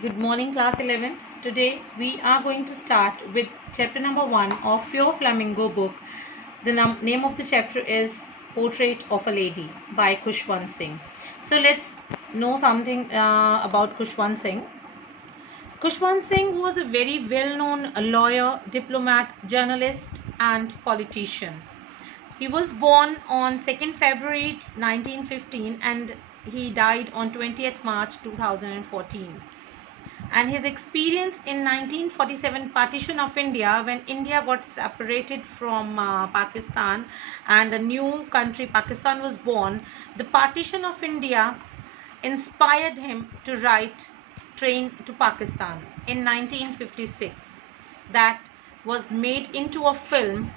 Good morning, class 11th. Today we are going to start with chapter number 1 of Pure Flamingo book. The name of the chapter is Portrait of a Lady by Khushwant Singh. So let's know something about Khushwant Singh. Khushwant Singh was a very well-known lawyer, diplomat, journalist and politician. He was born on 2nd February 1915 and he died on 20th March 2014. And his experience in 1947 partition of India, when India got separated from Pakistan and a new country Pakistan was born, the partition of India inspired him to write Train to Pakistan in 1956. That was made into a film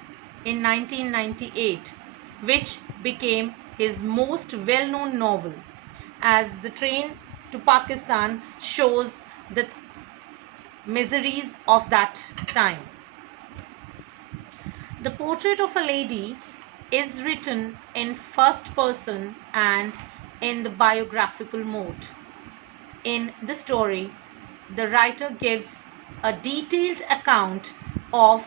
in 1998, which became his most well-known novel, as the Train to Pakistan shows the miseries of that time. The Portrait of a Lady is written in first person and in the biographical mode. In the story, the writer gives a detailed account of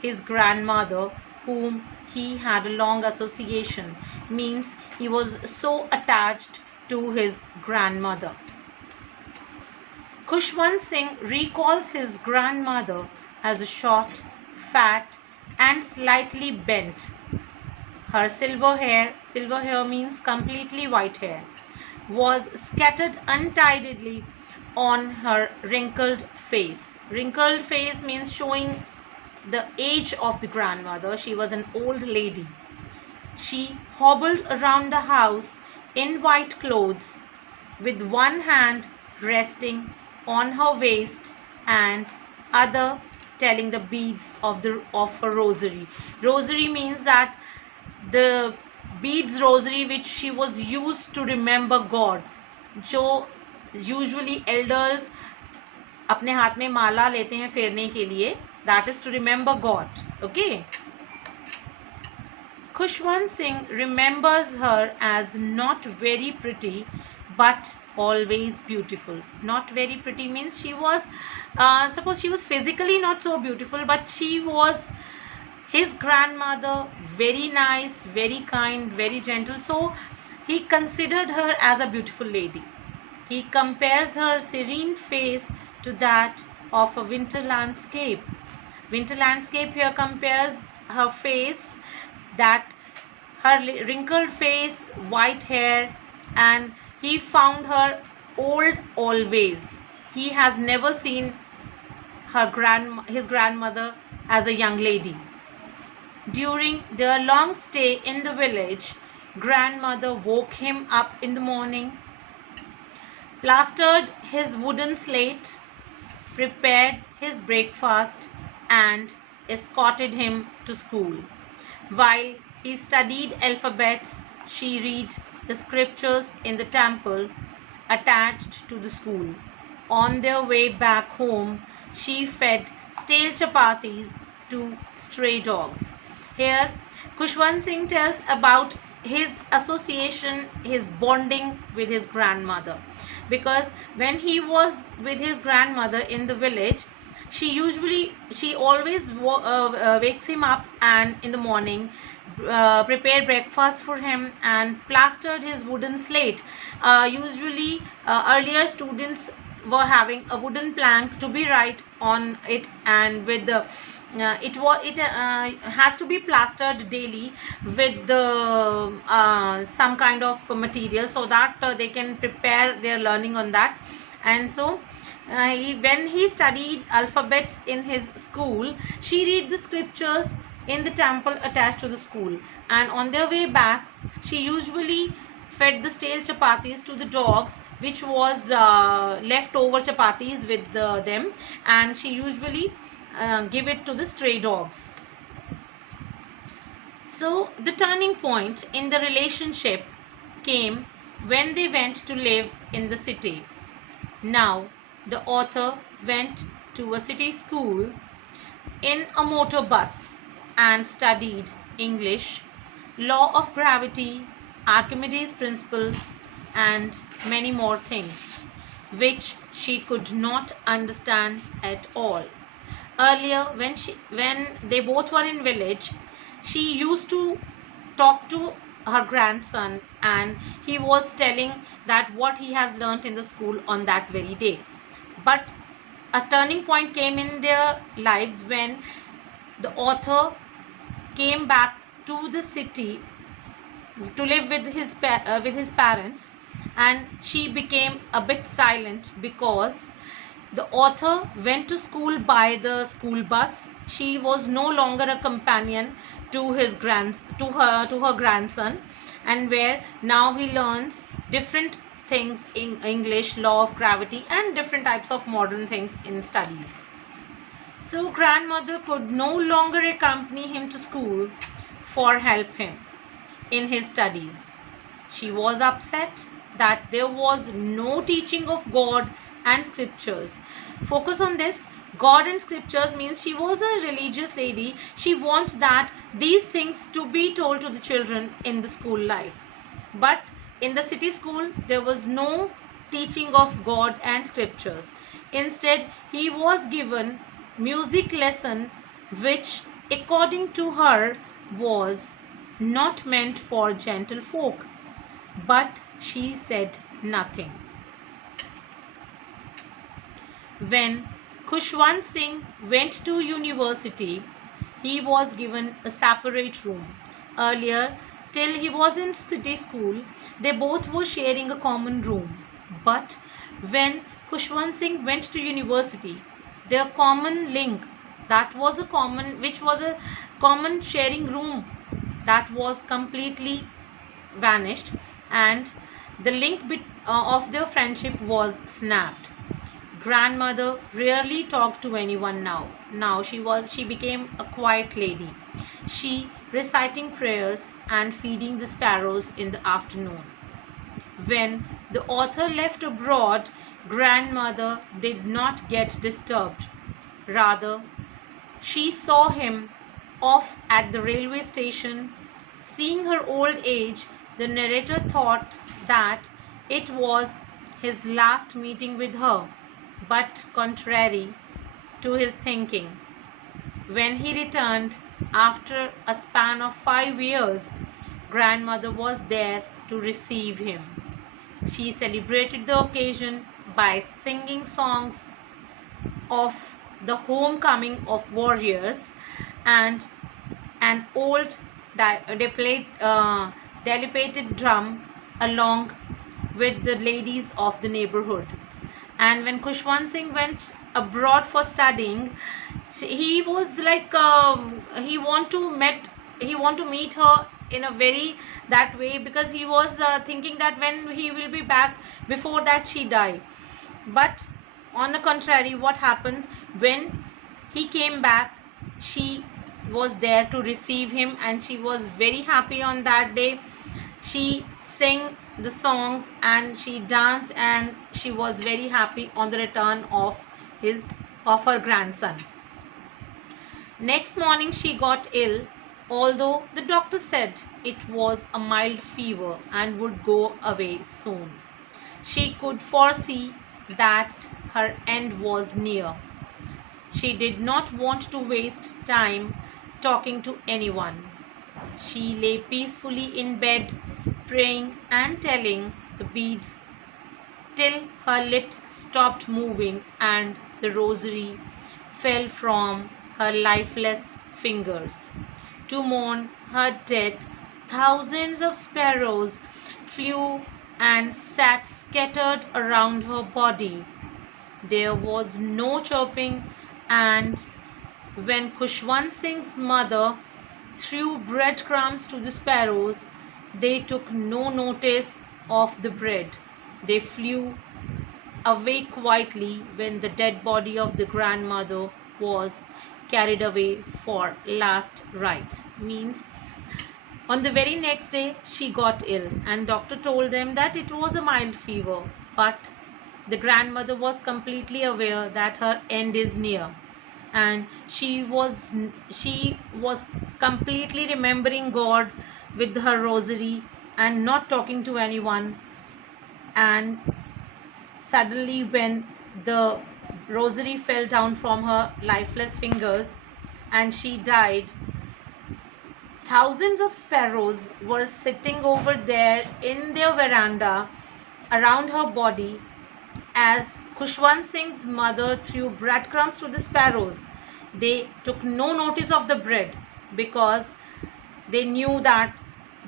his grandmother, whom he had a long association, means he was so attached to his grandmother. Khushwant Singh recalls his grandmother as a short, fat and slightly bent. Her silver hair means completely white hair, was scattered untidily on her wrinkled face. Wrinkled face means showing the age of the grandmother. She was an old lady. She hobbled around the house in white clothes, with one hand resting on her waist and other telling the beads of her rosary. Rosary means that the beads rosary which she was used to remember God. जो usually elders अपने हाथ में माला लेते हैं फेरने के लिए, that is to remember God. Okay. Khushwant Singh remembers her as not very pretty but always beautiful. Not very pretty means she was, suppose she was physically not so beautiful, but she was his grandmother, very nice, very kind, very gentle. So he considered her as a beautiful lady. He compares her serene face to that of a winter landscape. Winter landscape here compares her face, that her wrinkled face, white hair, and he found her old always. He has never seen his grandmother as a young lady. During their long stay in the village, grandmother woke him up in the morning, plastered his wooden slate, prepared his breakfast, and escorted him to school. While he studied alphabets, she read the scriptures in the temple attached to the school. On their way back home, she fed stale chapatis to stray dogs. Here, Khushwant Singh tells about his association, his bonding with his grandmother. Because when he was with his grandmother in the village, she always wakes him up and in the morning prepare breakfast for him and plastered his wooden slate. Usually earlier students were having a wooden plank to be write on it, and with the it has to be plastered daily with the some kind of material, so that they can prepare their learning on that. And so when he studied alphabets in his school, she read the scriptures in the temple attached to the school, and on their way back she usually fed the stale chapatis to the dogs, which was leftover chapatis with them, and she usually give it to the stray dogs. So the turning point in the relationship came when they went to live in the city. Now the author went to a city school in a motor bus and studied English, law of gravity, Archimedes' principle, and many more things, which she could not understand at all. Earlier, when they both were in village, she used to talk to her grandson, and he was telling that what he has learnt in the school on that very day. But a turning point came in their lives when the author came back to the city to live with his parents, and she became a bit silent because the author went to school by the school bus. She was no longer a companion to her grandson, and where now he learns different things in English, law of gravity, and different types of modern things in studies. So grandmother could no longer accompany him to school for help him in his studies. She was upset that there was no teaching of God and scriptures. Focus on this. God and scriptures means she was a religious lady. She wants that these things to be told to the children in the school life. But in the city school, there was no teaching of God and scriptures. Instead, he was given music lesson, which according to her was not meant for gentle folk. But she said nothing. When Khushwant Singh went to university, he was given a separate room. Earlier, till he was in city school, they both were sharing a common room. But when Khushwant Singh went to university, their common link, which was a common sharing room, that was completely vanished, and the of their friendship was snapped. Grandmother rarely talked to anyone now. She became a quiet lady. She reciting prayers and feeding the sparrows in the afternoon. When the author left abroad, grandmother did not get disturbed. Rather, she saw him off at the railway station. Seeing her old age, the narrator thought that it was his last meeting with her. But contrary to his thinking, when he returned after a span of 5 years, grandmother was there to receive him. She celebrated the occasion by singing songs of the homecoming of warriors, and an old dilapidated drum along with the ladies of the neighborhood. And when Khushwant Singh went abroad for studying, he was like he want to meet her in a very that way, because he was thinking that when he will be back, before that she die. But on the contrary, what happens when he came back, she was there to receive him, and she was very happy on that day. She sang the songs and she danced, and she was very happy on the return of her grandson. Next morning she got ill, although the doctor said it was a mild fever and would go away soon. She could foresee that her end was near. She did not want to waste time talking to anyone. She lay peacefully in bed, praying and telling the beads till her lips stopped moving and the rosary fell from her lifeless fingers. To mourn her death, thousands of sparrows flew and sat scattered around her body. There was no chirping, and when Khushwant Singh's mother threw breadcrumbs to the sparrows, they took no notice of the bread. They flew away quietly when the dead body of the grandmother was carried away for last rites. Means on the very next day she got ill, and doctor told them that it was a mild fever, but the grandmother was completely aware that her end is near, and she was completely remembering God with her rosary and not talking to anyone. And suddenly when the rosary fell down from her lifeless fingers and she died. Thousands of sparrows were sitting over there in their veranda around her body as Khushwant Singh's mother threw breadcrumbs to the sparrows. They took no notice of the bread because they knew that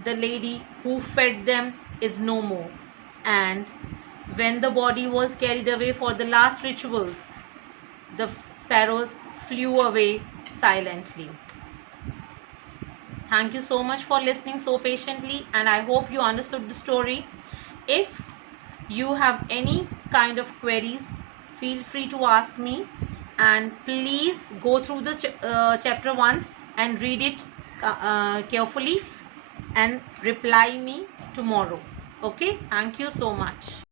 the lady who fed them is no more. And when the body was carried away for the last rituals, the sparrows flew away silently. Thank you so much for listening so patiently, and I hope you understood the story. If you have any kind of queries, feel free to ask me, and please go through the chapter once and read it carefully and reply me tomorrow. Okay, thank you so much.